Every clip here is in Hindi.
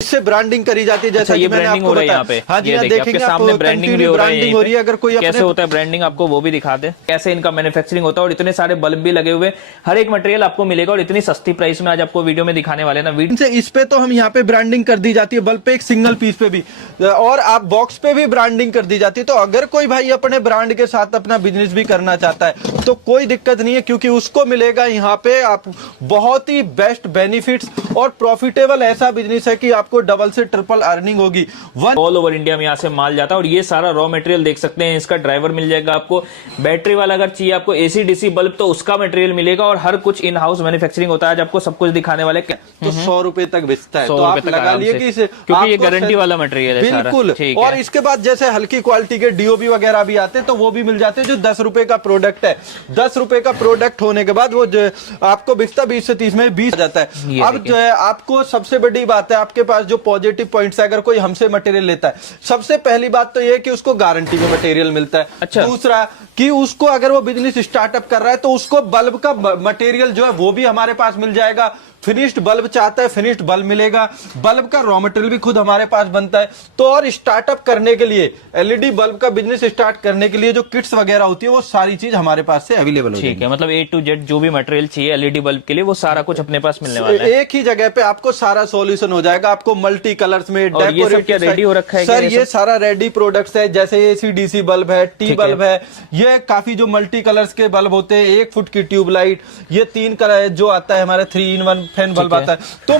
इससे ब्रांडिंग करी जाती है, जैसा अच्छा, कि मैंने आपको बताया। यहाँ पे हाँ जी, ये यहाँ देखिए देखेंगे आपके आप सामने ब्रांडिंग भी हो रहा है। ब्रांडिंग हो रही है। अगर कोई कैसे होता है ब्रांडिंग आपको वो भी दिखा दे, कैसे इनका मैन्युफैक्चरिंग होता है और इतने सारे बल्ब भी लगे हुए, हर एक मटेरियल आपको मिलेगा और इतनी सस्ती प्राइस में आज आपको वीडियो में दिखाने वाले ना। इस पे तो हम यहाँ पे ब्रांडिंग कर दी जाती है, बल्ब पे एक सिंगल पीस पे भी, और आप बॉक्स पे भी ब्रांडिंग कर दी जाती है। तो अगर कोई भाई अपने ब्रांड के साथ अपना बिजनेस भी करना चाहता है तो कोई दिक्कत नहीं है, क्योंकि उसको मिलेगा यहाँ पे आप बहुत ही बेस्ट बेनिफिट्स और प्रॉफिटेबल ऐसा बिजनेस है कि आपको डबल से ट्रिपल अर्निंग होगी। ऑल ओवर इंडिया में यहाँ से माल जाता है और ये सारा रॉ मटेरियल देख सकते हैं। इसका ड्राइवर मिल जाएगा आपको, बैटरी वाला अगर चाहिए आपको एसी डीसी बल्ब तो उसका मटेरियल मिलेगा और हर कुछ इन हाउस मैन्युफैक्चरिंग होता है। आज आपको सब कुछ दिखाने वाले तो 100 रुपए तक बेचता है, तो आप लगा लिए कि इसे, क्योंकि ये गारंटी वाला मटेरियल है बिल्कुल। और इसके बाद जैसे हल्की क्वालिटी के डीओबी वगैरह भी आते हैं तो वो भी मिल जाते हैं, जो 10 रुपए का प्रोडक्ट है। 10 रुपए का प्रोडक्ट होने के बाद वो आपको बिकता 20 से 30 में 20 आ जाता है। अब जो है आपको सबसे बड़ी बात है, आपके पास जो पॉजिटिव पॉइंट्स है, अगर कोई हमसे मटेरियल लेता है, सबसे पहली बात तो ये है कि उसको गारंटी में मटेरियल मिलता है। अच्छा। दूसरा कि उसको अगर वो बिजनेस स्टार्टअप कर रहा है तो उसको बल्ब का मटेरियल जो है वो भी हमारे पास मिल जाएगा। फिनिश्ड बल्ब चाहता है, फिनिश्ड बल्ब मिलेगा। बल्ब का रॉ मटेरियल भी खुद हमारे पास बनता है। तो और स्टार्टअप करने के लिए, एलईडी बल्ब का बिजनेस स्टार्ट करने के लिए जो किट्स वगैरह होती है वो सारी चीज हमारे पास से अवेलेबल हो। ठीक है, मतलब A to Z जो भी मटेरियल चाहिए एलईडी बल्ब के लिए वो सारा कुछ अपने पास मिलने वाला है। एक ही जगह पे आपको सारा सॉल्यूशन हो जाएगा। आपको मल्टी कलर्स में और ये सब क्या रेडी हो रखा है सर? ये सारा रेडी प्रोडक्ट्स है, जैसे एसी डीसी बल्ब है, टी बल्ब है, ये काफी जो मल्टी कलर्स के बल्ब होते हैं, 1 फुट की ट्यूबलाइट, ये 3 कलर जो आता है हमारा 3-in-1 फैन बल्ब आता है। तो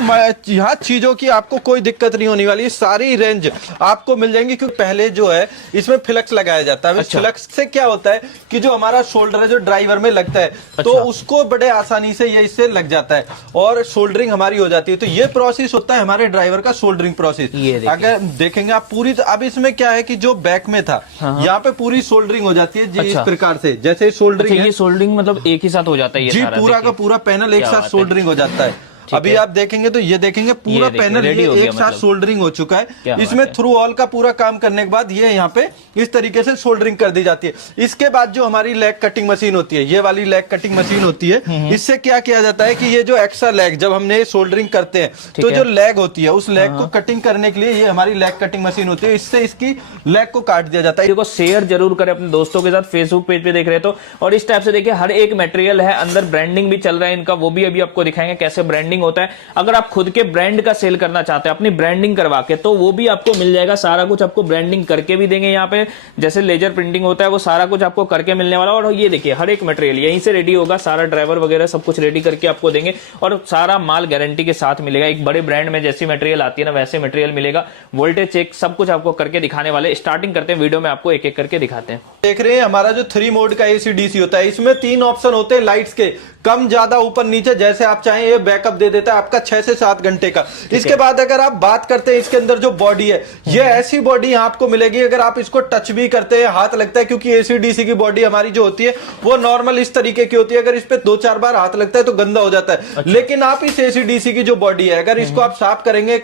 यहाँ चीजों की आपको कोई दिक्कत नहीं होने वाली, सारी रेंज आपको मिल जाएंगी। क्योंकि पहले जो है इसमें फ्लक्स लगाया जाता है। अच्छा। फ्लक्स से क्या होता है कि जो हमारा शोल्डर है जो ड्राइवर में लगता है, अच्छा। तो उसको बड़े आसानी से ये इससे लग जाता है और सोल्डरिंग हमारी हो जाती है। तो ये प्रोसेस होता है हमारे ड्राइवर का सोल्डरिंग प्रोसेस। अगर देखेंगे आप पूरी, अब इसमें क्या है कि जो बैक में था यहाँ पे पूरी सोल्डरिंग हो जाती है इस प्रकार से, जैसे सोल्डरिंग। ये सोल्डरिंग मतलब एक ही साथ हो जाता है ये जी, सारा? पूरा का पूरा पैनल एक साथ सोल्डरिंग हो जाता है। अभी आप देखेंगे तो ये देखेंगे पूरा पैनल ये एक साथ सोल्डरिंग हो चुका है। इसमें थ्रू ऑल का पूरा काम करने के बाद ये यहाँ पे इस तरीके से सोल्डरिंग कर दी जाती है। इसके बाद जो हमारी लैग कटिंग मशीन होती है, ये वाली लैग कटिंग मशीन होती है, इससे क्या किया जाता है कि ये जो एक्स्ट्रा लैग जब हमने सोल्डरिंग करते हैं तो जो लैग होती है उस लैग को कटिंग करने के लिए ये हमारी लैग कटिंग मशीन होती है, इससे इसकी लैग को काट दिया जाता है। देखो शेयर जरूर करें अपने दोस्तों के साथ, फेसबुक पेज पे देख रहे तो। और इस टाइप से देखिए हर एक मटेरियल है, अंदर ब्रांडिंग भी चल रहा है इनका, वो भी अभी आपको दिखाएंगे कैसे ब्रांडिंग होता है। अगर आप खुद के ब्रांड का सेल करना चाहते हैं अपनी ब्रांडिंग करवा के, तो वो भी आपको मिल जाएगा। सारा कुछ आपको ब्रांडिंग करके भी देंगे यहाँ पे, जैसे लेजर प्रिंटिंग होता है वो सारा कुछ आपको करके मिलने वाला। और ये देखिए हर एक मटेरियल यहीं से रेडी होगा, सारा ड्राइवर वगैरह सब कुछ रेडी करके आपको देंगे और सारा माल गारंटी के साथ मिलेगा। एक बड़े ब्रांड में जैसी मटेरियल आती है ना वैसे मटेरियल मिलेगा, वोल्टेज चेक सब कुछ आपको करके दिखाने वाले। स्टार्टिंग करते हैं वीडियो में, आपको एक एक करके दिखाते हैं। देख रहे हैं हमारा जो 3 मोड का एसी डीसी होता है, इसमें 3 ऑप्शन होते हैं लाइट्स के, कम ज्यादा ऊपर नीचे, जैसे आप चाहें। ये बैकअप दे देता है आपका 6 से 7 घंटे का। इसके बाद अगर आप बात करते हैं इसके अंदर जो बॉडी है, ये ऐसी बॉडी आपको मिलेगी अगर आप इसको टच भी करते हैं हाथ लगता है, क्योंकि एसी डीसी की बॉडी हमारी जो होती है वो नॉर्मल इस तरीके की होती है, अगर इस पे 2-4 बार हाथ लगता है तो गंदा हो जाता है। अच्छा। लेकिन आप इस एसी डीसी की जो बॉडी है अगर इसको आप साफ करेंगे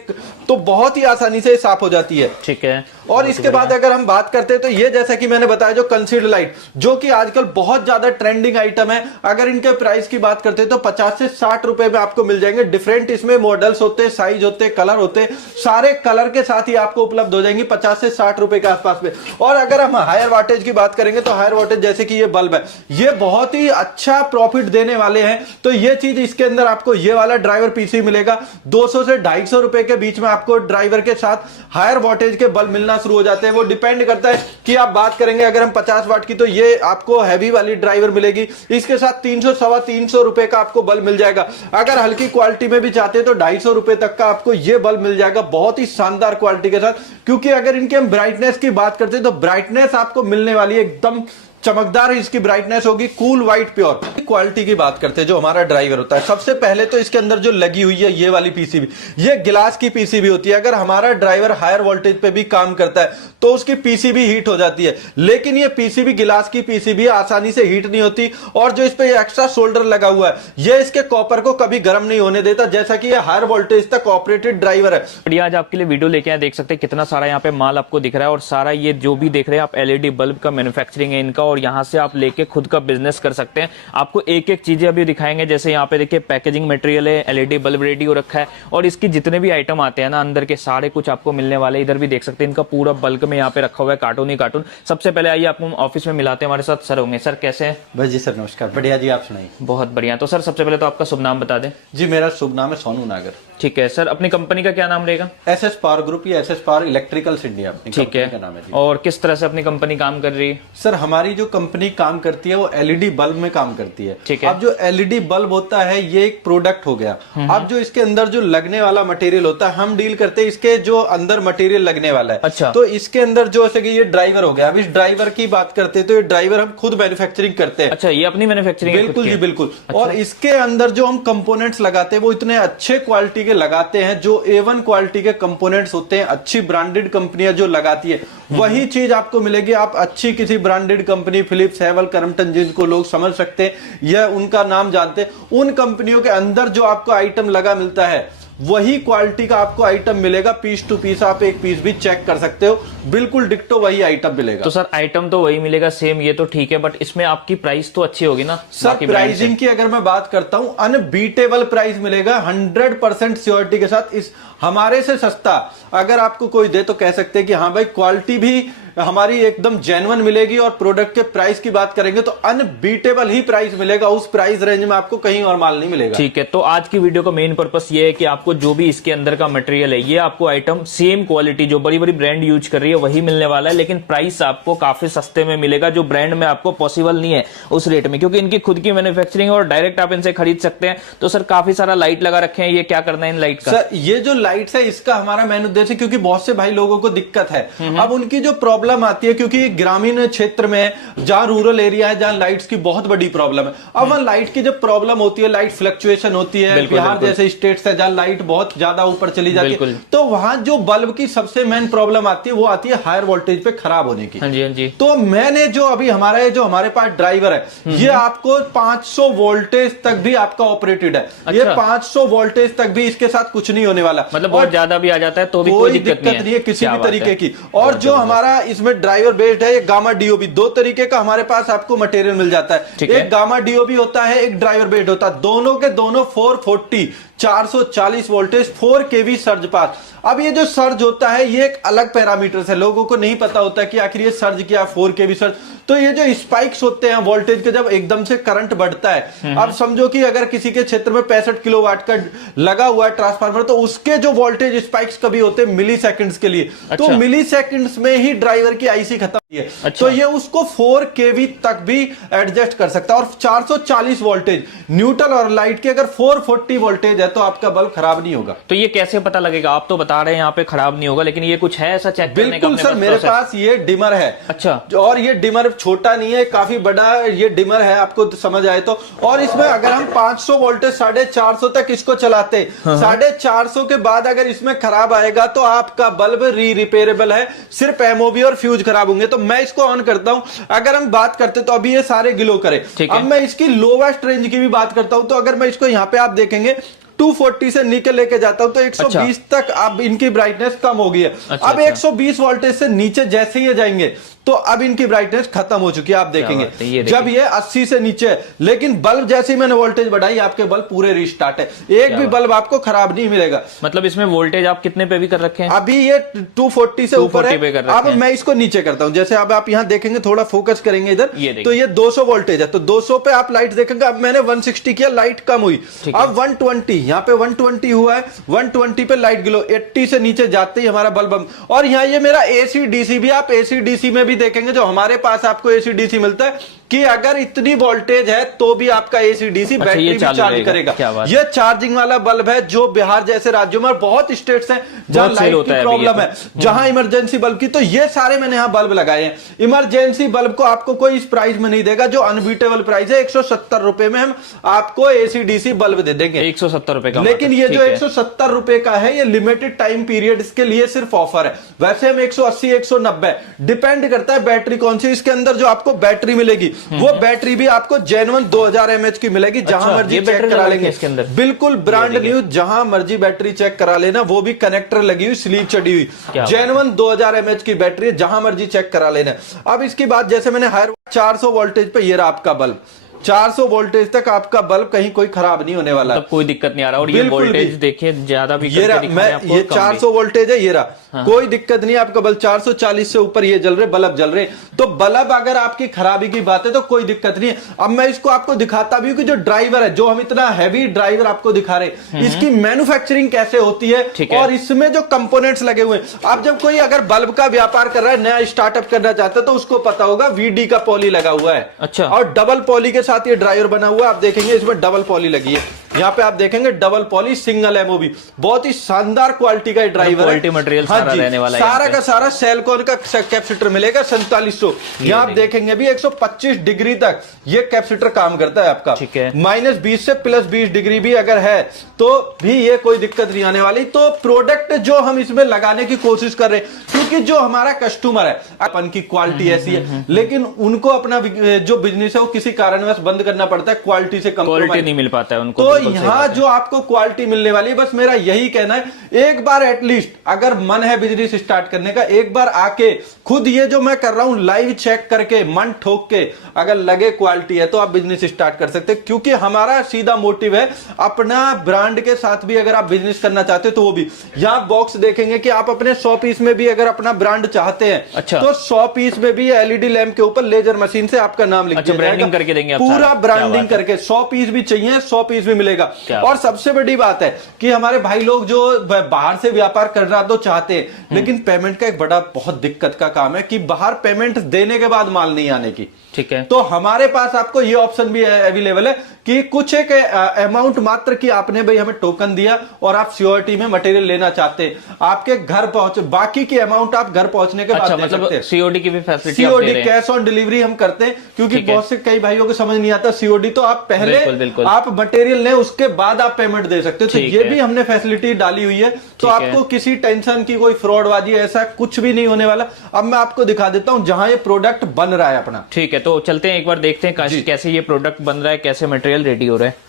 तो बहुत ही आसानी से साफ हो जाती है। ठीक है। और इसके बाद अगर हम बात करते हैं तो ये जैसा कि मैंने बताया जो कंसील्ड लाइट, जो कि आजकल बहुत ज्यादा ट्रेंडिंग आइटम है, अगर इनके प्राइस की बात करते हैं तो 50 से 60 रुपए में आपको मिल जाएंगे। डिफरेंट इसमें मॉडल्स होते हैं, साइज होते हैं, कलर होते हैं, सारे कलर के साथ ही आपको उपलब्ध हो जाएंगे 50 से 60 रुपए के आसपास में। और अगर हम हायर वाटेज की बात करेंगे तो हायर वाटेज जैसे कि ये बल्ब है, ये बहुत ही अच्छा प्रॉफिट देने वाले हैं। तो ये चीज इसके अंदर आपको ये वाला ड्राइवर पीसी मिलेगा 200 से 250 रुपए के बीच में। आपको ड्राइवर के साथ हायर वाटेज के बल्ब मिलना शुरू हो जाते हैं। वो डिपेंड करता है कि आप बात करेंगे अगर हम 50 वाट की तो ये आपको हैवी वाली ड्राइवर मिलेगी, इसके साथ 300-325 रुपए का आपको बल्ब मिल जाएगा। अगर हल्की क्वालिटी में भी चाहते हैं तो 250 रुपए तक का आपको ये बल्ब मिल जाएगा, बहुत ही शानदार क्वालिटी के साथ। क्योंकि अगर इनके हम ब्राइटनेस की बात करते हैं तो ब्राइटनेस आपको मिलने वाली है एकदम चमकदार इसकी ब्राइटनेस होगी, कूल व्हाइट प्योर। क्वालिटी की बात करते हैं जो हमारा ड्राइवर होता है, सबसे पहले तो इसके अंदर जो लगी हुई है ये वाली पीसीबी, ये गिलास की पीसीबी होती है। अगर हमारा ड्राइवर हायर वोल्टेज पे भी काम करता है तो उसकी पीसीबी हीट हो जाती है, लेकिन ये पीसीबी गिलास की पीसीबी आसानी से हीट नहीं होती। और जो इस पे एक्स्ट्रा शोल्डर लगा हुआ है ये इसके कॉपर को कभी गर्म नहीं होने देता, जैसा कि ये हायर वोल्टेज तक ऑपरेटेड ड्राइवर है। बढ़िया, आज आपके लिए वीडियो लेके आए, देख सकते हैं कितना सारा यहाँ पे माल आपको दिख रहा है। और सारा ये जो भी देख रहे हैं आप एलईडी बल्ब का मैन्युफैक्चरिंग है इनका, और यहाँ से आप लेके खुद का बिजनेस कर सकते हैं। आपको एक एक चीजें अभी दिखाएंगे, जैसे यहाँ पे देखिए पैकेजिंग मटेरियल है, एलईडी बल्ब रेडी हो रखा है और इसकी जितने भी आइटम आते हैं ना अंदर के सारे कुछ आपको मिलने वाले। इधर भी देख सकते हैं इनका पूरा बल्क में यहाँ पे रखा हुआ है, कार्टून ही कार्टून। सबसे पहले आइए आपको ऑफिस में मिलाते हैं, हमारे साथ सर होंगे। सर कैसे हैं? बस जी सर नमस्कार, बढ़िया जी, आप सुनाइए। बहुत बढ़िया। तो सर सबसे पहले तो आपका शुभ नाम बता दें। जी मेरा शुभ नाम है सोनू नागर। ठीक है सर, अपनी कंपनी का क्या नाम रहेगा? एसएस पावर ग्रुप या एसएस पावर इलेक्ट्रिकल्स इंडिया अपनी ठीक कंपनी है, का नाम है जी। और किस तरह से अपनी कंपनी काम कर रही है? सर हमारी जो कंपनी काम करती है वो एलईडी बल्ब में काम करती है। ठीक है। अब जो एलईडी बल्ब होता है ये एक प्रोडक्ट हो गया। अब जो इसके अंदर जो लगने वाला मटेरियल होता है हम डील करते हैं इसके जो अंदर मटेरियल लगने वाला है। अच्छा। तो इसके अंदर जो जैसे कि ये ड्राइवर हो गया, अब इस ड्राइवर की बात करते हैं तो ये ड्राइवर हम खुद मैन्युफैक्चरिंग करते हैं। अच्छा, ये अपनी मैन्युफैक्चरिंग? बिल्कुल जी बिल्कुल। और इसके अंदर जो हम कंपोनेंट्स लगाते हैं वो इतने अच्छे क्वालिटी के लगाते हैं, जो A1 क्वालिटी के कंपोनेंट्स होते हैं। अच्छी ब्रांडेड कंपनियां जो लगाती है वही चीज आपको मिलेगी। आप अच्छी किसी ब्रांडेड कंपनी फिलिप्स, हैवेल, करम्पटन जिनको लोग समझ सकते हैं या उनका नाम जानते हैं, उन कंपनियों के अंदर जो आपको आइटम लगा मिलता है वही क्वालिटी का आपको आइटम मिलेगा। पीस टू पीस आप एक पीस भी चेक कर सकते हो, बिल्कुल डिक्टो वही आइटम मिलेगा। तो सर आइटम तो वही मिलेगा सेम, ये तो ठीक है, बट इसमें आपकी प्राइस तो अच्छी होगी ना? सर प्राइसिंग की अगर मैं बात करता हूं अनबीटेबल प्राइस मिलेगा 100% श्योरिटी के साथ। इस हमारे से सस्ता अगर आपको कोई दे तो कह सकते हैं कि हाँ भाई क्वालिटी भी हमारी एकदम जेन्युइन मिलेगी। और प्रोडक्ट के प्राइस की बात करेंगे तो अनबीटेबल ही प्राइस मिलेगा, उस प्राइस रेंज में आपको कहीं और माल नहीं मिलेगा। ठीक है, तो आज की वीडियो का मेन पर्पस ये है कि आपको जो भी इसके अंदर का मटेरियल है ये आपको आइटम सेम क्वालिटी जो बड़ी बड़ी ब्रांड यूज कर रही है वही मिलने वाला है, लेकिन प्राइस आपको काफी सस्ते में मिलेगा जो ब्रांड में आपको पॉसिबल नहीं है उस रेट में, क्योंकि इनकी खुद की मैन्युफैक्चरिंग और डायरेक्ट आप इनसे खरीद सकते हैं। तो सर काफी सारा लाइट लगा रखे हैं, ये क्या करना है इन लाइट का? सर ये जो लाइट्स है इसका हमारा मेन उद्देश्य है, क्योंकि बहुत से भाई लोगों को दिक्कत है। अब उनकी जो प्रॉब्लम आती है, क्योंकि ग्रामीण क्षेत्र में जहां रूरल एरिया है जहां लाइट्स की बहुत बड़ी प्रॉब्लम है। अब वहां लाइट की जब प्रॉब्लम होती है, लाइट फ्लक्चुएशन होती है, बिहार जैसे स्टेट्स है जहां लाइट बहुत ज्यादा ऊपर चली जाती है, तो वहां जो बल्ब की सबसे मेन प्रॉब्लम आती है वो आती है हायर वोल्टेज पे खराब होने की। हाँ जी, हाँ जी। तो मैंने जो अभी हमारे पास ड्राइवर है ये आपको 500 वोल्टेज तक भी आपका ऑपरेटेड है। ये 500 वोल्टेज तक भी इसके साथ कुछ नहीं होने वाला, मतलब बहुत ज्यादा भी आ जाता है तो भी कोई दिक्कत नहीं है किसी भी तरीके की। और जो हमारा इसमें ड्राइवर बेस्ड है ये गामा डीओबी, दो तरीके का हमारे पास आपको मटेरियल मिल जाता है। एक गामा डीओबी होता है, एक ड्राइवर बेस्ड होता है। दोनों के दोनों 440 440 वोल्टेज 4 केवी सर्ज पास। अब ये जो सर्ज होता है ये एक अलग पैरामीटर है, लोगों को नहीं पता होता कि आखिर ये सर्ज क्या, 4 केवी सर्ज। तो ये जो स्पाइक्स होते हैं वोल्टेज के, जब एकदम से करंट बढ़ता है, अब समझो कि अगर किसी के क्षेत्र में 65 किलोवाट का लगा हुआ है ट्रांसफार्मर, तो उसके जो वोल्टेज स्पाइक्स कभी होते हैं मिली सेकंड्स के लिए। तो मिली सेकंड्स में ही ड्राइवर की आईसी खत्म है। तो ये उसको 4 केवी तक भी एडजस्ट कर सकता है। और 440 वोल्टेज न्यूट्रल और लाइट के अगर 440 वोल्टेज है तो आपका बल्ब खराब नहीं होगा। तो ये कैसे पता लगेगा? आप तो बता रहे हैं यहाँ पे खराब नहीं होगा, लेकिन ये कुछ है ऐसा चेक करने का? बिल्कुल सर, मेरे पास ये डिमर है। अच्छा। और ये डिमर छोटा नहीं है, काफी बड़ा ये डिमर है, आपको समझ आए तो। और इसमें अगर हम 500 वोल्टेज 450 तक इसको चलाते, 450 के बाद अगर इसमें खराब आएगा तो आपका बल्ब रिपेयरेबल है, सिर्फ एमओबी और फ्यूज खराब होंगे। तो मैं इसको ऑन करता हूं। अगर हम बात करते तो अभी ये सारे ग्लो करे। अब मैं इसकी लोवेस्ट रेंज की भी बात करता हूं, तो अगर मैं इसको यहां पे आप देखेंगे 240 से नीचे लेके जाता हूं तो 120 तक अब इनकी ब्राइटनेस कम हो गई है। अब 120 वोल्टेज से नीचे जैसे ही जाएंगे तो अब इनकी ब्राइटनेस खत्म हो चुकी है। आप देखेंगे जब ये 80 से नीचे है, लेकिन बल्ब जैसे ही मैंने वोल्टेज बढ़ाई आपके बल्ब पूरे रिस्टार्ट है, एक भी बल्ब आपको खराब नहीं मिलेगा। मतलब इसमें वोल्टेज आप कितने पे भी कर रखे हैं? अभी ये 240 से ऊपर है। अब मैं इसको नीचे करता हूं, जैसे अब आप यहां देखेंगे, थोड़ा फोकस करेंगे इधर, तो ये 200 वोल्टेज है, तो 200 पे आप लाइट देखेंगे। अब मैंने 160 किया, लाइट कम हुई। अब 120, यहाँ पे 120 हुआ है, 120 पे लाइट ग्लो, 80 से नीचे जाते ही हमारा बल्ब। और यहाँ ये मेरा एसी डीसी भी, आप एसी डीसी में भी देखेंगे जो हमारे पास आपको एसी डीसी मिलता है कि अगर इतनी वोल्टेज है तो भी आपका एसी डीसी बैटरी भी चार्ज करेगा। ये चार्जिंग वाला बल्ब है, जो बिहार जैसे राज्यों में बहुत स्टेट्स हैं जहां लाइट की प्रॉब्लम है, जहां इमरजेंसी बल्ब की, तो ये सारे मैंने यहां बल्ब लगाए हैं। इमरजेंसी बल्ब को आपको कोई इस प्राइस में नहीं देगा, जो अनबीटेबल प्राइस है। 170 रुपए में हम आपको एसी डीसी बल्ब दे देंगे, 170 रुपए का। लेकिन ये जो 170 रुपए का है ये लिमिटेड टाइम पीरियड इसके लिए सिर्फ ऑफर है। वैसे हम 180 190 डिपेंड करता है बैटरी कौन सी, इसके अंदर जो आपको बैटरी मिलेगी वो बैटरी भी आपको जेन्युइन 2000 mAh की मिलेगी, जहां मर्जी चेक करा लेंगे इसके अंदर, बिल्कुल ब्रांड न्यू, जहां मर्जी बैटरी चेक करा लेना, वो भी कनेक्टर लगी हुई, स्लीव चढ़ी हुई, जेन्युइन 2000 mAh की बैटरी है, जहां मर्जी चेक करा लेना। अब इसकी बात, जैसे मैंने हायर 400 वोल्टेज पे ये रहा आपका बल्ब, 400 वोल्टेज तक आपका बल्ब कहीं कोई खराब नहीं होने वाला, मतलब कोई दिक्कत नहीं आ रहा। और ये वोल्टेज देखिए ज्यादा भी ये रहा, मैं ये 400 वोल्टेज है, ये रहा, हाँ। कोई दिक्कत नहीं आपका बल्ब 440 से ऊपर ये जल रहे, बल्ब जल रहे। तो बल्ब अगर आपकी खराबी की बात है तो कोई दिक्कत नहीं है। अब मैं इसको आपको दिखाता भी हूं कि जो ड्राइवर है, जो हम इतना हैवी ड्राइवर आपको दिखा रहे, इसकी मैन्युफैक्चरिंग कैसे होती है और इसमें जो कंपोनेंट्स लगे हुए हैं। अब जब कोई अगर बल्ब का व्यापार कर रहा है, नया स्टार्टअप करना चाहता है, तो उसको पता होगा VD का पॉली लगा हुआ है, अच्छा, और डबल पॉली के साथ ये ड्राइवर बना हुआ है। आप देखेंगे इसमें डबल पॉली लगी है, यहाँ पे आप देखेंगे डबल पॉली सिंगल MOV, बहुत ही शानदार क्वालिटी का ड्राइवर है, क्वालिटी मटेरियल सारा रहने वाला है, सारा का सारा सेलकॉन का कैपेसिटर मिलेगा 4700। यहाँ आप देखेंगे भी 125 डिग्री तक ये कैपेसिटर काम करता है आपका, ठीक है, -20 से +20 डिग्री भी अगर है तो भी ये कोई दिक्कत नहीं आने वाली। तो प्रोडक्ट जो हम इसमें लगाने की कोशिश कर रहे हैं, क्योंकि जो हमारा कस्टमर है, अपन की क्वालिटी ऐसी है, लेकिन उनको अपना जो बिजनेस है वो किसी कारणवश बंद करना पड़ता है, क्वालिटी से क्वालिटी नहीं मिल पाता है उनको। तो यहाँ जो आपको क्वालिटी मिलने वाली है, बस मेरा यही कहना है, एक बार एटलीस्ट अगर मन है बिजनेस स्टार्ट करने का, एक बार आके खुद ये जो मैं कर रहा हूं लाइव चेक करके, मन ठोक के, अगर लगे क्वालिटी है तो आप बिजनेस स्टार्ट कर सकते हैं। क्योंकि हमारा सीधा मोटिव है, अपना ब्रांड के साथ भी अगर आप बिजनेस करना चाहते हैं तो वो भी। यहाँ बॉक्स देखेंगे कि आप अपने 100 पीस में भी अगर अपना ब्रांड चाहते हैं, अच्छा, तो 100 पीस में भी LED लैंप के ऊपर लेजर मशीन से आपका नाम लिख दिया ब्रांडिंग करके देंगे, पूरा ब्रांडिंग करके। 100 पीस भी चाहिए 100 पीस भी मिलेगा। और सबसे बड़ी बात है कि हमारे भाई लोग जो बाहर से व्यापार करना तो चाहते हैं, लेकिन पेमेंट का एक बड़ा बहुत दिक्कत का काम है कि बाहर पेमेंट देने के बाद माल नहीं आने की, ठीक है। तो हमारे पास आपको ये ऑप्शन भी अवेलेबल है कि कुछ एक अमाउंट मात्र की आपने भाई हमें टोकन दिया और आप सियोरिटी में मटेरियल लेना चाहते हैं, आपके घर पहुंच, बाकी की अमाउंट आप घर पहुंचने के बाद दे सकते हैं। सीओडी की भी facility, COD cash on delivery हम करते हैं, क्योंकि बहुत से कई भाइयों को समझ नहीं आता सीओडी, तो आप पहले आप मटेरियल लें उसके बाद आप पेमेंट दे सकते हो। तो ये भी हमने फैसिलिटी डाली हुई है, तो आपको किसी टेंशन की, कोई फ्रॉडबाजी ऐसा कुछ भी नहीं होने वाला। अब मैं आपको दिखा देता हूं जहां ये प्रोडक्ट बन रहा है अपना, ठीक है। तो चलते हैं एक बार देखते हैं कैसे ये प्रोडक्ट बन रहा है, कैसे मटेरियल रेडी हो रहा है।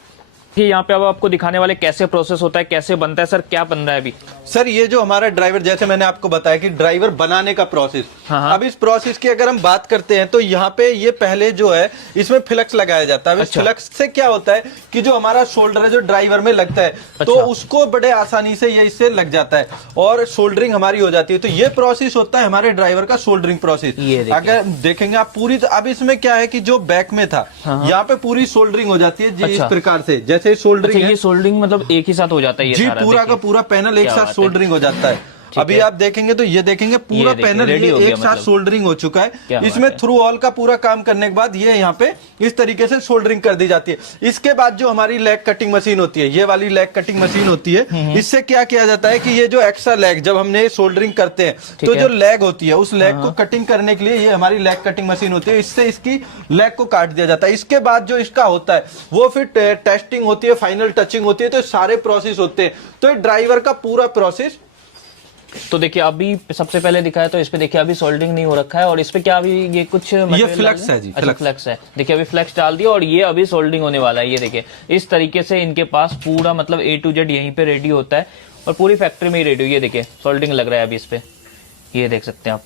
यहाँ पे अब आपको दिखाने वाले कैसे प्रोसेस होता है, कैसे बनता है। सर क्या बन रहा है अभी? सर ये जो हमारा ड्राइवर, जैसे मैंने आपको बताया कि ड्राइवर बनाने का प्रोसेस, अब इस प्रोसेस की अगर हम बात करते हैं तो यहाँ पे ये पहले जो है इसमें फ्लक्स लगाया जाता है। अच्छा। फ्लक्स से क्या होता है कि जो हमारा शोल्डर है जो ड्राइवर में लगता है, अच्छा, तो उसको बड़े आसानी से ये इससे लग जाता है और सोल्डरिंग हमारी हो जाती है। तो ये प्रोसेस होता है हमारे ड्राइवर का सोल्डरिंग प्रोसेस। अगर देखेंगे आप पूरी, अब इसमें क्या है कि जो बैक में था यहाँ पे पूरी सोल्डरिंग हो जाती है इस प्रकार से, जैसे सोल्डरिंग है। ये सोल्डरिंग मतलब एक ही साथ हो जाता है ये जी, पूरा का पूरा पैनल एक साथ सोल्डरिंग हो जाता है। अभी आप देखेंगे तो ये देखेंगे पूरा पैनल ये एक साथ सोल्डरिंग हो चुका है। इसमें थ्रू ऑल का पूरा काम करने के बाद ये यहाँ पे इस तरीके से सोल्डरिंग कर दी जाती है। इसके बाद जो हमारी लैग कटिंग मशीन होती है, ये वाली लैग कटिंग मशीन होती है, इससे क्या किया जाता है कि ये जो एक्स्ट्रा लैग, जब हमने सोल्डरिंग करते हैं तो जो लैग होती है उस लैग को कटिंग करने के लिए ये हमारी लैग कटिंग मशीन होती है, इससे इसकी लैग को काट दिया जाता है। इसके बाद जो इसका होता है वो फिर टेस्टिंग होती है, फाइनल टचिंग होती है, तो सारे प्रोसेस होते हैं। तो ड्राइवर का पूरा प्रोसेस, तो देखिए अभी सबसे पहले दिखाया तो इस पे देखिए अभी सोल्डरिंग नहीं हो रखा है, और इस पे क्या अभी ये कुछ ये फ्लक्स है जी, अच्छा फ्लक्स है। देखिए अभी फ्लक्स डाल दिया और ये अभी सोल्डरिंग होने वाला है। ये देखिए इस तरीके से इनके पास पूरा मतलब A to Z यहीं पे रेडी होता है और पूरी फैक्ट्री में ही रेडी। ये देखिए सोल्डरिंग लग रहा है अभी इस पे, ये देख सकते हैं आप।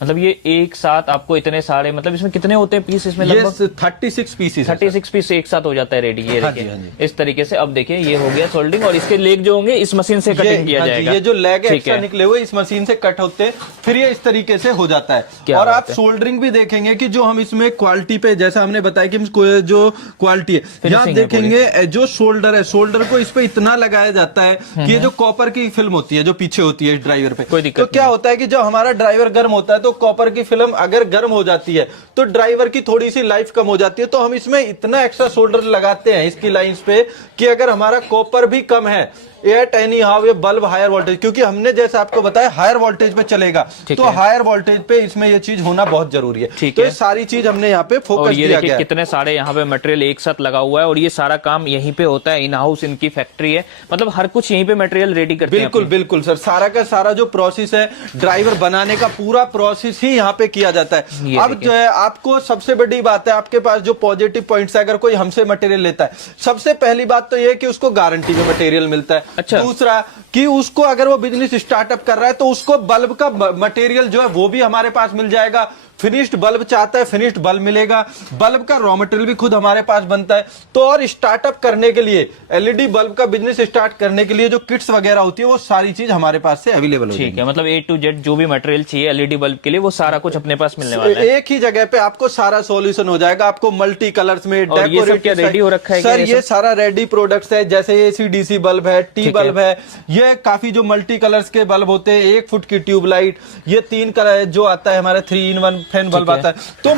मतलब ये एक साथ आपको इतने सारे, मतलब इसमें कितने होते हैं पीस? इसमें लगभग 36 पीसेस, 36 पीस एक साथ हो जाता है रेडी। ये देखिए इस तरीके से। अब देखिए ये हो गया सोल्डरिंग और इसके लेग जो होंगे इस मशीन से कटिंग किया जाएगा। ये जो लेग एक्स्ट्रा निकले हुए इस मशीन से कट होते हैं, फिर ये इस तरीके से हो जाता है। और आप सोल्डरिंग भी देखेंगे कि जो हम इसमें क्वालिटी पे, जैसा हमने बताया कि जो क्वालिटी है, यहाँ देखेंगे जो शोल्डर है, शोल्डर को इस पे इतना लगाया जाता है कि ये जो कॉपर की फिल्म होती है जो पीछे होती है इस ड्राइवर पे, तो क्या होता है कि जो हमारा ड्राइवर गर्म होता है तो कॉपर की फिल्म अगर गर्म हो जाती है तो ड्राइवर की थोड़ी सी लाइफ कम हो जाती है। तो हम इसमें इतना एक्स्ट्रा शोल्डर लगाते हैं इसकी लाइंस पे कि अगर हमारा कॉपर भी कम है, एट एनी हाउ ये बल्ब हायर वोल्टेज, क्योंकि हमने जैसे आपको बताया हायर वोल्टेज पे चलेगा, तो हायर वोल्टेज पे इसमें ये चीज होना बहुत जरूरी है। तो ये सारी चीज हमने यहाँ पे फोकस किया गया है। कितने सारे यहाँ पे मटेरियल एक साथ लगा हुआ है और ये सारा काम यहीं पे होता है, इन हाउस इनकी फैक्ट्री है, मतलब हर कुछ यहीं पे मटेरियल रेडी करते हैं। बिल्कुल बिल्कुल सर, सारा का सारा जो प्रोसेस है ड्राइवर बनाने का पूरा प्रोसेस ही यहाँ पे किया जाता है। अब जो है आपको सबसे बड़ी बात है, आपके पास जो पॉजिटिव पॉइंट्स है, अगर कोई हमसे मटेरियल लेता है, सबसे पहली बात तो ये है कि उसको गारंटी में मटेरियल मिलता है। अच्छा। दूसरा कि उसको अगर वो बिजनेस स्टार्टअप कर रहा है तो उसको बल्ब का मटेरियल जो है वो भी हमारे पास मिल जाएगा। फिनिश्ड बल्ब चाहता है, फिनिश्ड बल्ब मिलेगा। बल्ब का रॉ मटेरियल भी खुद हमारे पास बनता है। तो और स्टार्टअप करने के लिए, एलईडी बल्ब का बिजनेस स्टार्ट करने के लिए जो किट्स वगैरह होती है वो सारी चीज हमारे पास से अवेलेबल होती है। ठीक है, मतलब A to Z जो भी मटेरियल चाहिए एलईडी बल्ब के लिए वो सारा कुछ अपने पास मिलने वाला है। एक ही जगह पे आपको सारा सॉल्यूशन हो जाएगा। आपको मल्टी कलर्स में और ये सब क्या रेडी हो रखा है सर? ये सारा रेडी प्रोडक्ट्स है, जैसे AC/DC बल्ब है, टी बल्ब है, ये काफी जो मल्टी कलर्स के बल्ब होते हैं, 1 फुट की ट्यूबलाइट, ये 3 कलर जो आता है हमारा 3-in-1 फैन बल्ब आता है। तो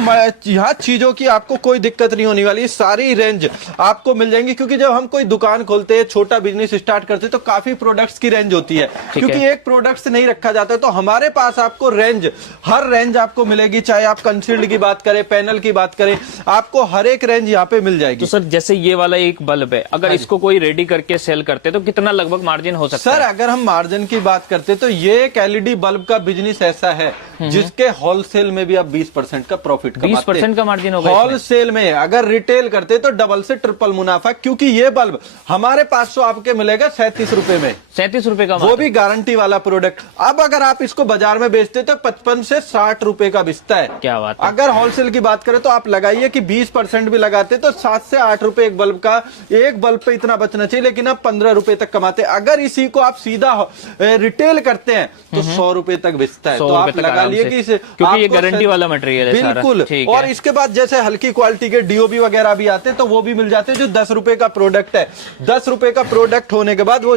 यहाँ चीजों की आपको कोई दिक्कत नहीं होने वाली, सारी रेंज आपको मिल जाएंगी। क्योंकि जब हम कोई दुकान खोलते हैं, छोटा बिजनेस स्टार्ट करते हैं, तो काफी प्रोडक्ट्स की रेंज होती है, क्योंकि एक प्रोडक्ट से नहीं रखा जाता है। तो हमारे पास आपको रेंज, हर रेंज आपको मिलेगी, चाहे आप कंसील्ड की बात करें, पैनल की बात करें, आपको हर एक रेंज यहाँ पे मिल जाएगी। तो सर जैसे ये वाला एक बल्ब है, अगर इसको कोई रेडी करके सेल करते तो कितना लगभग मार्जिन हो सकता है? सर अगर हम मार्जिन की बात करते तो ये एक एलईडी बल्ब का बिजनेस ऐसा है जिसके होलसेल में भी आप 20% का प्रॉफिट कमाते हैं। 20% का मार्जिन होगा होलसेल में। अगर रिटेल करते तो डबल से ट्रिपल मुनाफा, क्योंकि ये बल्ब हमारे पास तो आपके मिलेगा 37 रुपए में, 37 रुपए का, वो भी गारंटी वाला प्रोडक्ट। अब अगर आप इसको बाजार में बेचते तो 55 से 60 रुपए का बिकता है। क्या बात है। अगर होलसेल की बात करें तो आप लगाइए कि 20% भी लगाते तो 7 से 8 रुपए एक बल्ब का, एक बल्ब पे इतना बचना चाहिए, लेकिन आप 15 रुपए तक कमाते। अगर इसी को आप सीधा रिटेल करते हैं तो 100 रुपए तक बिकता है। तो आप लगा लिए कि इसे, क्योंकि ये गारंटी वाला मटेरियल है बिल्कुल। और इसके बाद जैसे हल्की क्वालिटी के डीओबी वगैरह भी आते हैं तो वो भी मिल जाते हैं, जो 10 रुपए का प्रोडक्ट है। 10 रुपए का प्रोडक्ट होने के बाद वो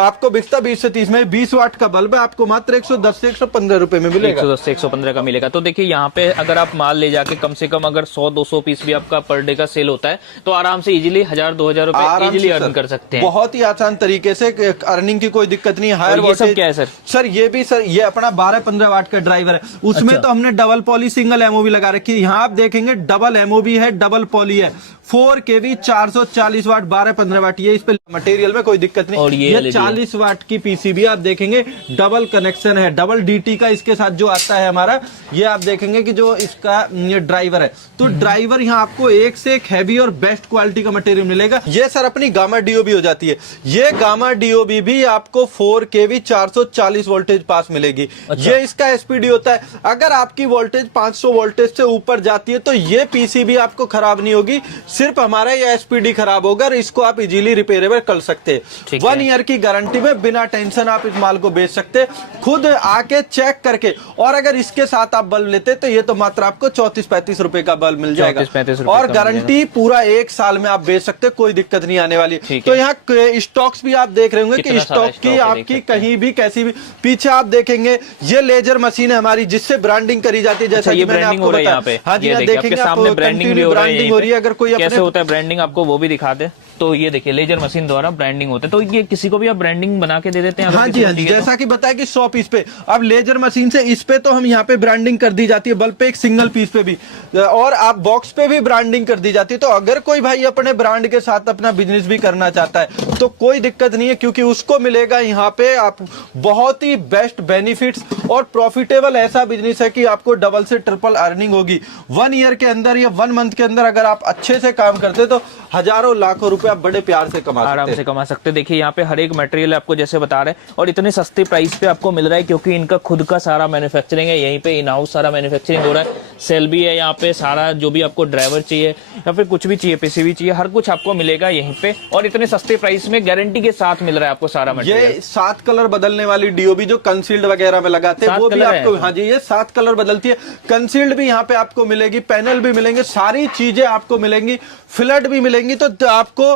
आपको बिकता 20 से 30 में। 20 वाट का बल्ब है, आपको मात्र 110 से 115 रुपए में मिलेगा। 110 से 115 का मिलेगा। तो देखिए यहाँ पे अगर आप माल ले जाके कम से कम अगर 100-200 पीस भी आपका पर डे का सेल होता है तो आराम से इजिली 1000-2000 रुपए इजिली अर्न कर सकते हैं। बहुत ही आसान तरीके से, अर्निंग की कोई दिक्कत नहीं है। हायर वोल्टेज क्या है सर? सर ये भी सर ये अपना 12-15 वाट का ड्राइवर है, उसमें तो हमने डबल पॉली सिंगल एमओबी लगा रखी है। यहाँ आप देखेंगे डबल एमओबी है, डबल पॉली है, 4 kV 440 वाट 12-15 वाट। ये इस पे मटेरियल में कोई दिक्कत नहीं। और ये 40 वाट की पीसीबी आप देखेंगे, डबल कनेक्शन है, डबल डीटी का इसके साथ जो आता है हमारा, ये आप देखेंगे कि जो इसका ये ड्राइवर है, तो ड्राइवर यहाँ आपको एक से एक हैवी और बेस्ट क्वालिटी का मटेरियल मिलेगा। ये सर अपनी गामा डीओबी हो जाती है। ये गामा डीओबी भी आपको 4 kV 440 वोल्टेज पास मिलेगी। अच्छा। ये इसका एसपीडी होता है। अगर आपकी वोल्टेज 500 वोल्टेज से ऊपर जाती है तो ये पीसीबी आपको खराब नहीं होगी, सिर्फ हमारा ये एसपीडी खराब होगा। इसको आप इजीली रिपेयरेबल कर सकते हैं। 1 ईयर की गारंटी में बिना टेंशन आप इस माल को बेच सकते हैं, खुद आके चेक करके। और अगर इसके साथ आप बल्ब लेते तो ये तो मात्र आपको 34-35 रुपए का बल्ब मिल जाएगा, 34-35 और गारंटी पूरा 1 साल में आप बेच सकते, कोई दिक्कत नहीं आने वाली। तो यहाँ स्टॉक्स भी आप देख रहे होंगे कि स्टॉक की आपकी कहीं भी कैसी भी। पीछे आप देखेंगे ये लेजर मशीन है हमारी, जिससे ब्रांडिंग करी जाती है, जैसा कि मैंने आपको बताया। हाँ जी, यहाँ देखेंगे आपको ब्रांडिंग हो रही है। अगर कोई कैसे होता है ब्रांडिंग आपको वो भी दिखा दे। तो ये देखिए लेजर मशीन द्वारा ब्रांडिंग होता है। तो ये किसी को भी आप ब्रांडिंग बना के दे देते हैं? हाँ जी, हाँ जी, जैसा कि बताया कि 100 पीस पे। अब लेजर मशीन से इस पे तो हम यहाँ पे ब्रांडिंग कर दी जाती है, बल्ब पे एक सिंगल पीस पे भी, और आप बॉक्स पे भी ब्रांडिंग कर दी जाती है। तो अगर कोई भाई अपने ब्रांड के साथ अपना बिजनेस भी करना चाहता है तो कोई दिक्कत नहीं है, क्योंकि उसको मिलेगा यहाँ पे आप बहुत ही बेस्ट बेनिफिट्स और प्रॉफिटेबल ऐसा बिजनेस है कि आपको डबल से ट्रिपल अर्निंग होगी। 1 ईयर के अंदर या 1 मंथ के अंदर अगर आप अच्छे से काम करते तो हजारों लाखों रुपए आप बड़े प्यार से आराम से कमा सकते। देखिए यहाँ पे हर एक मटेरियल आपको जैसे बता रहे हैं और इतने सस्ते प्राइस पे आपको मिल रहा है, क्योंकि इनका खुद का सारा मैन्युफैक्चरिंग है, यहीं पे इन हाउस सारा मैन्युफैक्चरिंग हो रहा है। सेल भी है यहाँ पे, सारा जो भी आपको ड्राइवर चाहिए या फिर कुछ भी चाहिए, पीसीबी चाहिए, हर कुछ आपको मिलेगा यहीं पे, और इतने सस्ते प्राइस में गारंटी के साथ मिल रहा है आपको सारा मटेरियल। ये 7 कलर बदलने वाली डीओबी जो कंसील्ड वगैरह में लगाते हैं वो भी आपको, हाँ जी, ये 7 कलर बदलती है। कंसील्ड भी यहाँ पे आपको मिलेगी, पैनल भी मिलेंगे, सारी चीजें आपको मिलेंगी, फ्लड भी मिलेंगी। तो आपको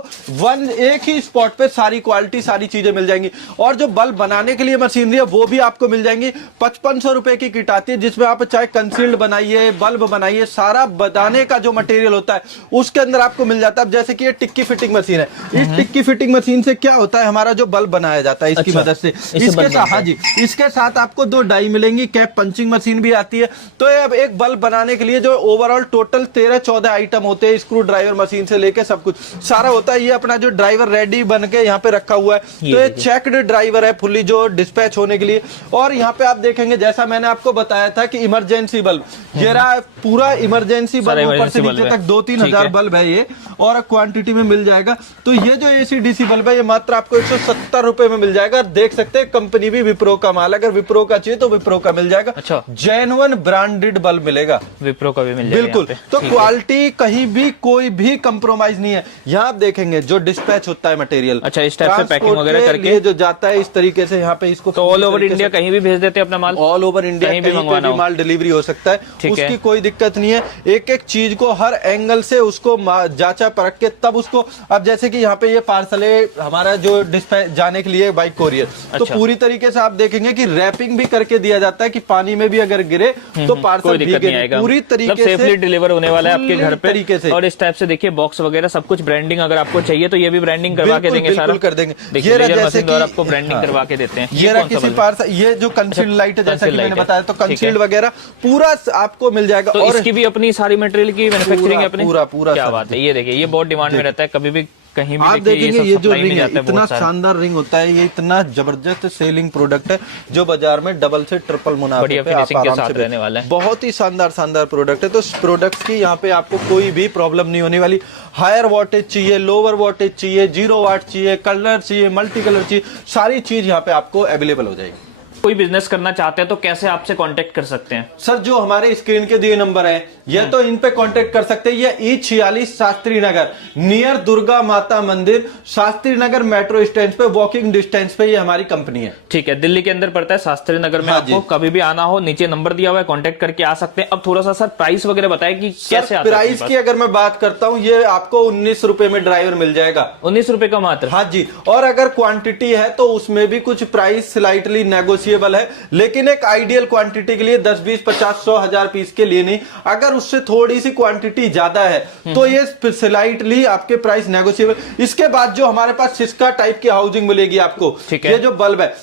एक ही स्पॉट पे सारी क्वालिटी सारी चीजें मिल जाएंगी। और जो बल्ब बनाने के लिए मशीनरी है वो भी आपको मिल जाएंगी। 5500 रुपए की किट आती है, जिसमें आप चाहे कंसील्ड बनाइए, बल्ब बनाइए, सारा बनाने का जो मटेरियल होता है उसके अंदर आपको मिल जाता है। अब जैसे कि ये टिक्की फिटिंग मशीन है, इस टिक्की फिटिंग मशीन से क्या होता है, हमारा जो बल्ब बनाया जाता है इसकी मदद से, इसके साथ, हाँ जी, इसके साथ आपको 2 डाई मिलेंगी, कैप पंचिंग मशीन भी आती है। तो ये अब एक बल्ब बनाने के लिए जो ओवरऑल टोटल 13-14 आइटम होते हैं, स्क्रू ड्राइवर मशीन से लेके सब कुछ सारा होता है। ये अपना जो ड्राइवर रेडी बन के यहाँ पे रखा हुआ है, तो ये चेक्ड ड्राइवर है फुल्ली, जो डिस्पैच होने के लिए। और यहाँ पे आप देखेंगे जैसा मैंने आपको बताया था कि इमरजेंसी बल्ब, ये रहा पूरा इमरजेंसी बल्ब, ऊपर से नीचे तक 2-3 हजार बल्ब है ये, और क्वांटिटी में मिल जाएगा। तो ये जो एसी डीसी बल्ब है ये मात्र आपको 170 रुपए में मिल जाएगा। देख सकते हैं कंपनी भी विप्रो का माल, अगर विप्रो का चाहिए तो विप्रो का मिल जाएगा। अच्छा, जेन्युइन ब्रांडेड बल्ब मिलेगा, विप्रो का भी मिल जाएगा बिल्कुल। तो क्वालिटी कहीं भी कोई भी कंप्रोमाइज नहीं है। यहाँ आप देखेंगे जो डिस्पैच होता है मटेरियल, अच्छा, इस टाइप से पैकिंग वगैरह करके जो जाता है इस तरीके से यहाँ पे इसको, तो ऑल ओवर इंडिया कहीं भी भेज देते हैं अपना माल, ऑल ओवर इंडिया कहीं भी माल डिलीवरी हो सकता है, उसकी कोई दिक्कत नहीं है। एक एक चीज को हर एंगल से उसको जांचा परख के तब उसको, अब जैसे कि यहाँ पे ये पार्सल है हमारा जो डिस्पैच जाने के लिए बाइक कोरियर, तो पूरी तरीके से आप देखेंगे कि रैपिंग भी करके दिया जाता है कि पानी में भी अगर गिरे तो पार्सल भीगे, पूरी तरीके से सेफली डिलीवर होने वाला है आपके घर पे तरीके से। और इस टाइप से देखिए बॉक्स वगैरह सब कुछ ब्रांडिंग अगर आपको चाहिए तो ये भी ब्रांडिंग करवा के देंगे, सारा कर देंगे। ये जैसे कि आपको ब्रांडिंग करवा के देते हैं। ये किसी पार्सल, ये जो कंसील्ड लाइट है जैसा कि मैंने बताया, तो कंसील्ड वगैरह पूरा आपको मिल जाएगा। तो इसकी भी अपनी सारी मटेरियल की मैन्युफैक्चरिंग है अपनी, पूरा क्या बात है। ये देखिए ये बहुत डिमांड में रहता है, कभी भी कहीं भी आप देखेंगे ये जो रिंग है, इतना इतना शानदार रिंग होता है, ये इतना जबरदस्त सेलिंग प्रोडक्ट है जो बाजार में डबल से ट्रिपल मुनाफे पे आप आराम से रहने वाला है। बहुत ही शानदार प्रोडक्ट है। तो प्रोडक्ट की यहाँ पे आपको कोई भी प्रॉब्लम नहीं होने वाली। हायर वोल्टेज चाहिए, लोअर वोल्टेज चाहिए, 0 वाट चाहिए, कलर चाहिए, मल्टी कलर चाहिए, सारी चीज यहाँ पे आपको अवेलेबल हो जाएगी। कोई बिजनेस करना चाहते हैं तो कैसे आपसे कांटेक्ट कर सकते हैं? सर जो हमारे स्क्रीन के दिए नंबर है, ये तो इन पे कांटेक्ट कर सकते हैं। ये E46 शास्त्री नगर नियर दुर्गा माता मंदिर, शास्त्री नगर मेट्रो स्टैंड पे, वॉकिंग डिस्टेंस पे ये हमारी कंपनी है। ठीक है, दिल्ली के अंदर पड़ता है शास्त्री नगर में। आपको कभी भी आना हो, नीचे नंबर दिया हुआ है, कांटेक्ट करके आ सकते हैं। अब थोड़ा सा सर प्राइस वगैरह बताएं कि कैसे आता है। प्राइस की अगर मैं बात करता हूँ, ये आपको 19 रुपए में ड्राइवर मिल जाएगा। 19 रुपए का मात्र? हाँ जी। और अगर क्वांटिटी है तो उसमें भी कुछ प्राइस स्लाइटली नेगोशिएबल है, लेकिन एक आइडियल क्वांटिटी के लिए 10, 20, 50, 100, 1000 पीस के लिए नहीं। अगर उससे थोड़ी सी क्वांटिटी ज्यादा है तो ये स्लाइटली आपके प्राइस नेगोशिएबल। इसके बाद जो हमारे पास सिस्का टाइप की हाउसिंग मिलेगी आपको, ये जो बल्ब है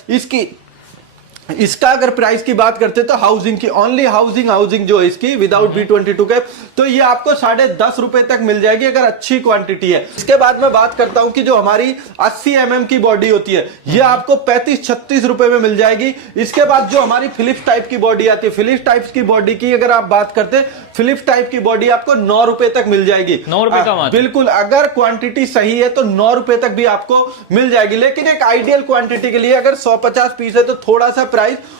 इसका अगर प्राइस की बात करते तो हाउसिंग की, ओनली हाउसिंग जो है इसकी विदाउट B22 कैप, तो ये आपको 10.5 रुपए तक मिल जाएगी अगर अच्छी क्वांटिटी है। इसके बाद मैं बात करता हूं कि जो हमारी 80 mm की बॉडी होती है, ये आपको 35-36 रुपए में मिल जाएगी। इसके बाद जो हमारी फिलिप्स टाइप की बॉडी आती है, फिलिप्स टाइप की बॉडी की अगर आप बात करते, फिलिप्स टाइप की बॉडी आपको 9 रुपए तक मिल जाएगी। 9 रुपए का मात्र? बिल्कुल, अगर क्वांटिटी सही है तो 9 रुपए तक भी आपको मिल जाएगी। लेकिन एक आइडियल क्वांटिटी के लिए अगर 150 पीस है तो थोड़ा सा प्राइस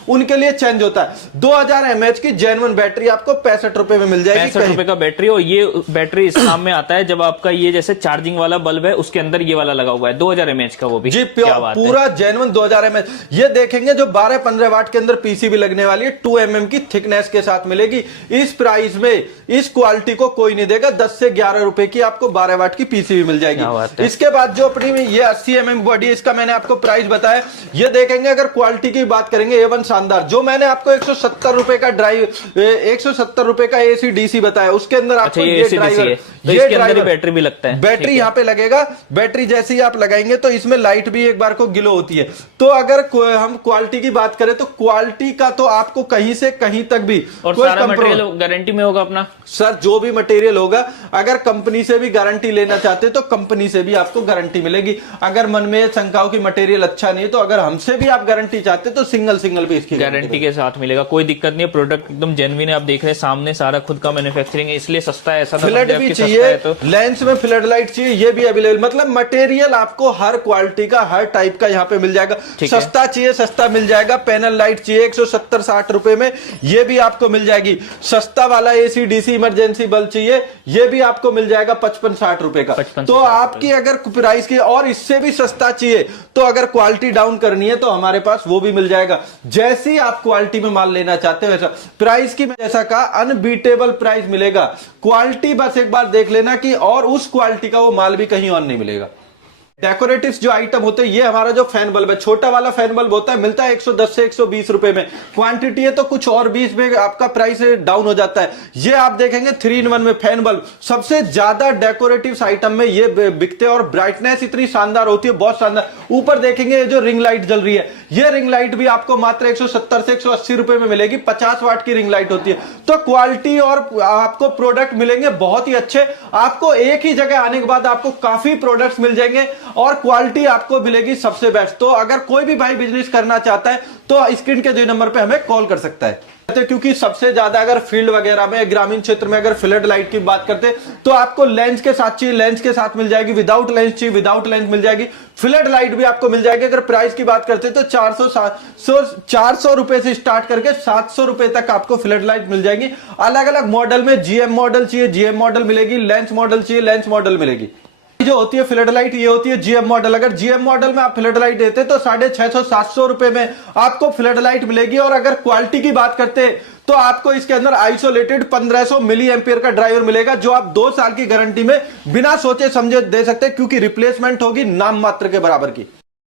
उनके लिए चेंज होता है। 2000 mAh की जेन्युइन बैटरी आपको 65 रुपए में मिल जाएगी। 65 रुपए का बैटरी, और ये बैटरी इस काम में आता है जब आपका ये जैसे चार्जिंग वाला बल्ब है उसके अंदर ये वाला लगा हुआ है 2000 mAh का, वो भी जी पूरा जेन्युइन 2000 mAh। ये देखेंगे जो 12-15 वाट के अंदर पीसीबी लगने वाली है, 2 mm की थिकनेस के साथ मिलेगी। इस प्राइस में इस क्वालिटी को कोई नहीं देगा। 10 से 11 रुपए की आपको 12 वाट की पीसीबी मिल जाएगी। इसके बाद जो अपनी ये 80 mm बॉडी, इसका मैंने आपको प्राइस बताया। ये देखेंगे अगर क्वालिटी की बात करेंगे, A1 शानदार, जो मैंने आपको 170 रुपए का ड्राइव, 170 रुपए का AC DC बताया, उसके अंदर आपको ये ड्राइवर, तो इसके अंदर बैटरी भी लगता है। बैटरी यहाँ पे लगेगा। बैटरी जैसे ही आप लगाएंगे तो इसमें लाइट भी एक बार को ग्लो होती है। तो अगर हम क्वालिटी की बात करें तो क्वालिटी का तो आपको कहीं से कहीं तक भी, और सारा मटेरियल गारंटी में होगा अपना। सर जो भी मटेरियल होगा, अगर कंपनी से भी गारंटी लेना चाहते तो कंपनी से भी आपको गारंटी मिलेगी। अगर मन में शंकाओं की मटेरियल अच्छा नहीं तो अगर हमसे भी आप गारंटी चाहते तो सिंगल भी इसकी गारंटी के साथ मिलेगा, कोई दिक्कत नहीं है। प्रोडक्ट एकदम जेन्युइन है, आप देख रहे हैं सामने सारा खुद का मैन्युफैक्चरिंग है, इसलिए सस्ता है। ऐसा फ्लड भी चाहिए तो लेंस में फ्लड लाइट चाहिए, ये भी अवेलेबल। मतलब मटेरियल आपको हर क्वालिटी का, हर टाइप का यहाँ पे मिल जाएगा। सस्ता चाहिए सस्ता मिल जाएगा। पैनल लाइट चाहिए 170-60 रुपए में, ये भी आपको मिल जाएगी। सस्ता वाला AC DC इमरजेंसी बल्ब चाहिए, ये भी आपको मिल जाएगा 55-60 रुपए का। तो आपकी अगर प्राइस की और इससे भी सस्ता चाहिए तो अगर क्वालिटी डाउन करनी है तो हमारे पास वो भी मिल जाएगा। जैसी आप क्वालिटी में माल लेना चाहते हो वैसा प्राइस की, जैसा कहा अनबीटेबल प्राइस मिलेगा। क्वालिटी बस एक बार देख लेना कि और उस क्वालिटी का वो माल भी कहीं और नहीं मिलेगा। डेकोरेटिव्स जो आइटम होते हैं, ये हमारा जो फैन बल्ब है, छोटा वाला फैन बल्ब होता है, मिलता है 110 से 120 रुपए में। क्वांटिटी है तो कुछ और 20 में आपका प्राइस डाउन हो जाता है। ये आप देखेंगे 3-in-1 में फैन बल्ब सबसे ज्यादा डेकोरेटिव्स आइटम में ये बिकते हैं और ब्राइटनेस इतनी शानदार होती है, बहुत शानदार। ऊपर देखेंगे ये जो रिंग लाइट जल रही है, ये रिंग लाइट भी आपको मात्र 170 से 180 रुपए में मिलेगी। 50 वाट की रिंग लाइट होती है। तो क्वालिटी और आपको प्रोडक्ट मिलेंगे बहुत ही अच्छे। आपको एक ही जगह आने के बाद आपको काफी प्रोडक्ट्स मिल जाएंगे और क्वालिटी आपको मिलेगी सबसे बेस्ट। तो अगर कोई भी भाई बिजनेस करना चाहता है तो स्क्रीन के जो नंबर पे हमें कॉल कर सकता है। क्योंकि सबसे ज्यादा अगर फील्ड वगैरह में, ग्रामीण क्षेत्र में अगर फ्लड लाइट की बात करते हैं तो आपको लेंस के साथ चाहिए, लेंस के साथ मिल जाएगी। विदाउट लेंस चाहिए, विदाउट लेंस मिल जाएगी। फ्लड लाइट भी आपको मिल जाएगी। अगर प्राइस की बात करते हैं तो 400 रुपए से स्टार्ट करके 700 रुपए तक आपको फ्लड लाइट मिल जाएगी। अलग अलग मॉडल में, जीएम मॉडल चाहिए जीएम मॉडल मिलेगी, लेंस मॉडल चाहिए लेंस मॉडल मिलेगी। जो होती है फ्लड लाइट, ये होती है जीएम मॉडल। अगर जीएम मॉडल में आप फ्लड लाइट देते तो 650-700 रुपए में आपको फ्लड लाइट मिलेगी। और अगर क्वालिटी की बात करते हैं तो आपको इसके अंदर आइसोलेटेड 1500 मिली एम्पियर का ड्राइवर मिलेगा, जो आप 2 साल की गारंटी में बिना सोचे समझे दे सकते हैं, क्योंकि रिप्लेसमेंट होगी नाम मात्र के बराबर की।